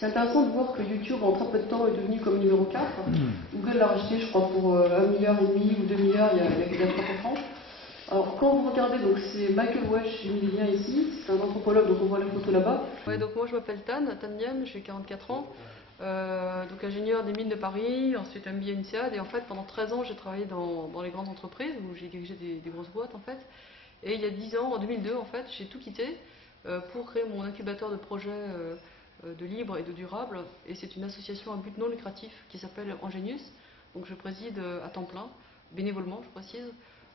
C'est intéressant de voir que YouTube, en très peu de temps, est devenu comme numéro 4. Google l'a racheté, je crois, pour 1,5 milliard ou 2 milliards il y a 3 ans. Alors, quand vous regardez, donc c'est Michael Welch, j'ai mis les liens ici, c'est un anthropologue, donc on voit la photo là-bas. Ouais, donc moi je m'appelle Tan Diem, j'ai 44 ans, donc ingénieur des mines de Paris, ensuite MBA INSEAD, et en fait pendant 13 ans j'ai travaillé dans les grandes entreprises où j'ai dirigé des grosses boîtes en fait. Et il y a 10 ans, en 2002 en fait, j'ai tout quitté pour créer mon incubateur de projets de libre et de durable, et c'est une association à but non lucratif qui s'appelle Angenius, donc je préside à temps plein, bénévolement je précise.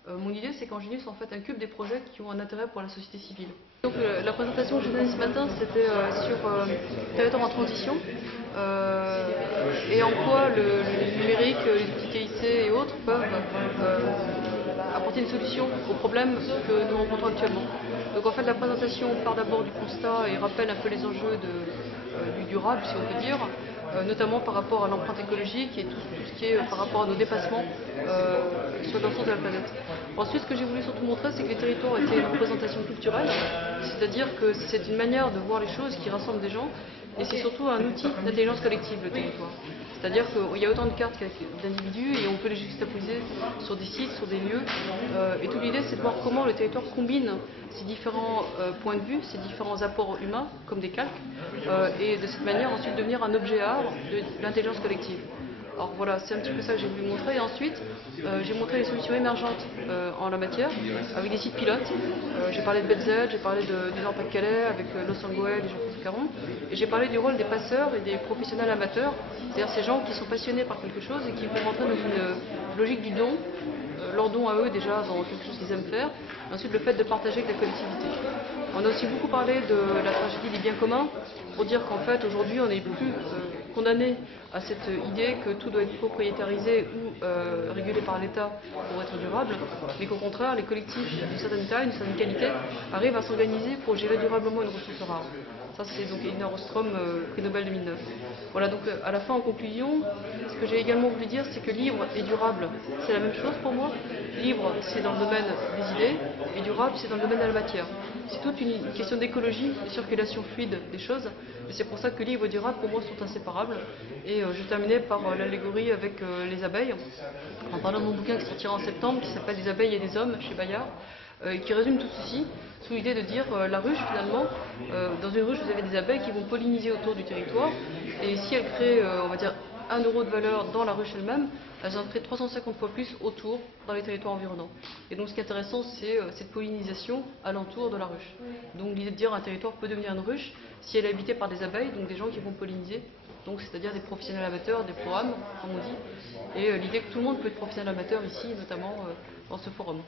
Mon idée, c'est qu'Angenius en fait incube des projets qui ont un intérêt pour la société civile. Donc la présentation que j'ai donnée ce matin, c'était sur territoire en transition et en quoi le numérique, les outils TIC et autres peuvent apporter une solution aux problèmes que nous rencontrons actuellement. Donc en fait, la présentation part d'abord du constat et rappelle un peu les enjeux du durable, si on peut dire, notamment par rapport à l'empreinte écologique et tout ce qui est par rapport à nos dépassements sur l'ensemble de la planète. Ensuite, ce que j'ai voulu surtout montrer, c'est que les territoires étaient une représentation culturelle, c'est-à-dire que c'est une manière de voir les choses qui rassemble des gens, et c'est surtout un outil d'intelligence collective, le territoire. C'est-à-dire qu'il y a autant de cartes d'individus et on peut les juxtaposer sur des sites, sur des lieux. Et toute l'idée, c'est de voir comment le territoire combine ces différents points de vue, ces différents apports humains, comme des calques, et de cette manière ensuite devenir un objet art de l'intelligence collective. Alors voilà, c'est un petit peu ça que j'ai voulu montrer. Et ensuite, j'ai montré les solutions émergentes en la matière, avec des sites pilotes. J'ai parlé de BZ, j'ai parlé du Nord-Pas-de-Calais, avec Los Angeles et Jean-François Caron. Et j'ai parlé du rôle des passeurs et des professionnels amateurs, c'est-à-dire ces gens qui sont passionnés par quelque chose et qui vont rentrer dans une logique du don, leur don à eux déjà dans quelque chose qu'ils aiment faire, et ensuite le fait de partager avec la collectivité. On a aussi beaucoup parlé de la tragédie des biens communs, pour dire qu'en fait aujourd'hui on n'est plus condamné à cette idée que tout doit être propriétarisé ou régulé par l'État pour être durable, mais qu'au contraire les collectifs d'une certaine taille, d'une certaine qualité, arrivent à s'organiser pour gérer durablement une ressource rare. Ça c'est donc Elinor Ostrom, prix Nobel 2009. Voilà, donc à la fin, en conclusion, ce que j'ai également voulu dire, c'est que libre et durable, c'est la même chose pour moi. Libre, c'est dans le domaine des idées, et durable, c'est dans le domaine de la matière. C'est toute une question d'écologie, de circulation fluide des choses, et c'est pour ça que libre et durable, pour moi, sont inséparables. Et je terminais par l'allégorie avec les abeilles, en parlant de mon bouquin qui sortira en septembre, qui s'appelle Des abeilles et des hommes, chez Bayard, qui résume tout ceci, sous l'idée de dire la ruche finalement, dans une ruche vous avez des abeilles qui vont polliniser autour du territoire, et si elles créent, on va dire, 1 euro de valeur dans la ruche elle-même, elles en créent 350 fois plus autour, dans les territoires environnants. Et donc ce qui est intéressant, c'est cette pollinisation alentour de la ruche. Donc l'idée de dire un territoire peut devenir une ruche si elle est habitée par des abeilles, donc des gens qui vont polliniser, donc c'est-à-dire des professionnels amateurs, des programmes, comme on dit, et l'idée que tout le monde peut être professionnel amateur ici, notamment dans ce forum.